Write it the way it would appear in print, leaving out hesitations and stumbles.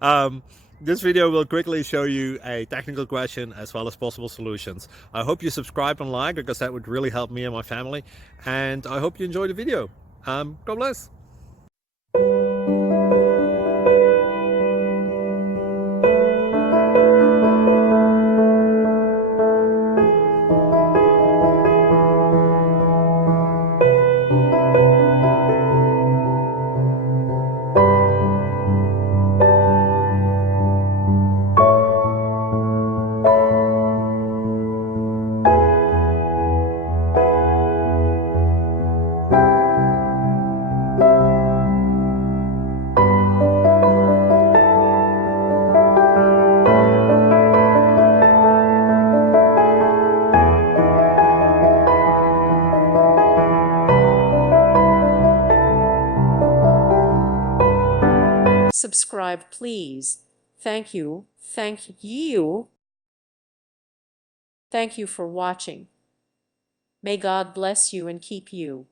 um, this video will quickly show you a technical question as well as possible solutions. I hope you subscribe and like because that would really help me and my family. And I hope you enjoy the video. God bless. Subscribe, please. Thank you. Thank you. Thank you for watching. May God bless you and keep you.